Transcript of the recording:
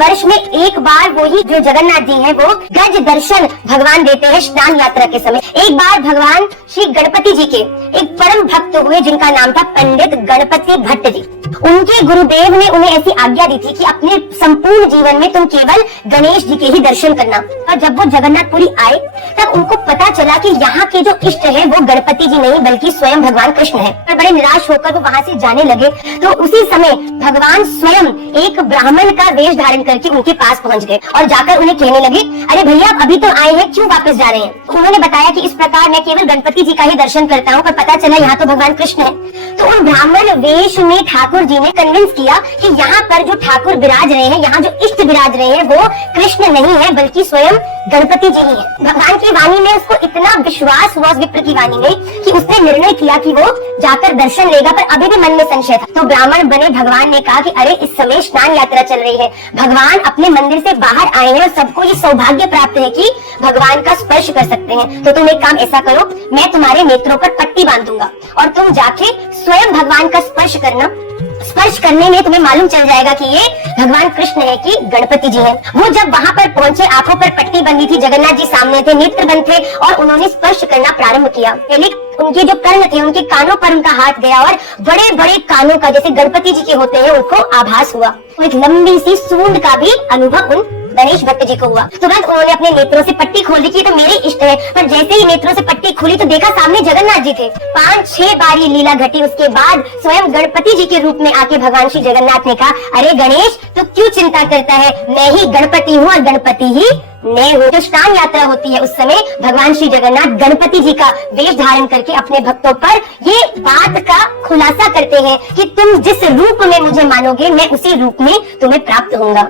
वर्ष में एक बार वो ही जो जगन्नाथ जी हैं वो गज दर्शन भगवान देते हैं स्नान यात्रा के समय। एक बार भगवान श्री गणपति जी के एक परम भक्त हुए जिनका नाम था पंडित गणपति भट्ट जी। उनके गुरुदेव ने उन्हें ऐसी आज्ञा दी थी कि अपने संपूर्ण जीवन में तुम केवल गणेश जी के ही दर्शन करना। और जब वो जगन्नाथपुरी आए तब उनको पता चला कि यहाँ के जो इष्ट है वो गणपति जी नहीं बल्कि स्वयं भगवान कृष्ण है। और बड़े निराश होकर वो वहाँ से जाने लगे तो उसी समय भगवान स्वयं एक ब्राह्मण का वेश धारण करके उनके पास पहुँच गए और जाकर उन्हें कहने लगे, अरे भैया अभी तो आए हैं, क्यों वापस जा रहे हैं? उन्होंने बताया कि इस प्रकार मैं केवल गणपति जी का ही दर्शन करता हूँ, पर पता चला यहाँ तो भगवान कृष्ण है। तो उन ब्राह्मण वेश में ठाकुर जी ने कन्विंस किया कि यहाँ पर जो ठाकुर विराज रहे हैं, यहाँ जो इष्ट विराज रहे हैं वो कृष्ण नहीं है बल्कि स्वयं गणपति जी ही है। भगवान की वाणी में उसको इतना विश्वास हुआ उस विप्र की वाणी में कि उसने निर्णय किया कि वो जाकर दर्शन लेगा, पर अभी भी मन में संशय था। तो ब्राह्मण बने भगवान ने कहा कि अरे इस समय स्नान यात्रा चल रही है, भगवान अपने मंदिर से बाहर आए हैं और सबको ये सौभाग्य प्राप्त है कि भगवान का स्पर्श कर सकते हैं। तो तुम एक काम ऐसा करो, मैं तुम्हारे नेत्रों पर पट्टी बांध दूंगा और तुम जाके स्वयं भगवान का स्पर्श करना। स्पर्श करने में तुम्हें मालूम चल जाएगा कि ये भगवान कृष्ण है कि गणपति जी हैं। वो जब वहाँ पर पहुंचे, आंखों पर पट्टी बंधी थी, जगन्नाथ जी सामने थे, नेत्र बंद थे और उन्होंने स्पर्श करना प्रारंभ किया। पहले उनके जो कर्ण थे उनके कानों पर उनका हाथ गया और बड़े बड़े कानों का जैसे गणपति जी के होते हैं उनको आभास हुआ। एक लंबी सी सूंड का भी अनुभव उन गणेश भट्ट जी को हुआ। तुरंत उन्होंने अपने नेत्रों से पट्टी खोल दी कि तो मेरे इष्ट है, पर जैसे ही नेत्रों से पट्टी खोली तो देखा सामने जगन्नाथ जी थे। 5-6 बार ये लीला घटी। उसके बाद स्वयं गणपति जी के रूप में आके भगवान श्री जगन्नाथ ने कहा, अरे गणेश तो क्यों चिंता करता है, मैं ही गणपति हूँ और गणपति ही मैं हूँ। जो स्नान यात्रा होती है उस समय भगवान श्री जगन्नाथ गणपति जी का वेश धारण करके अपने भक्तों पर ये बात का खुलासा करते हैं कि तुम जिस रूप में मुझे मानोगे मैं उसी रूप में तुम्हें प्राप्त होऊंगा।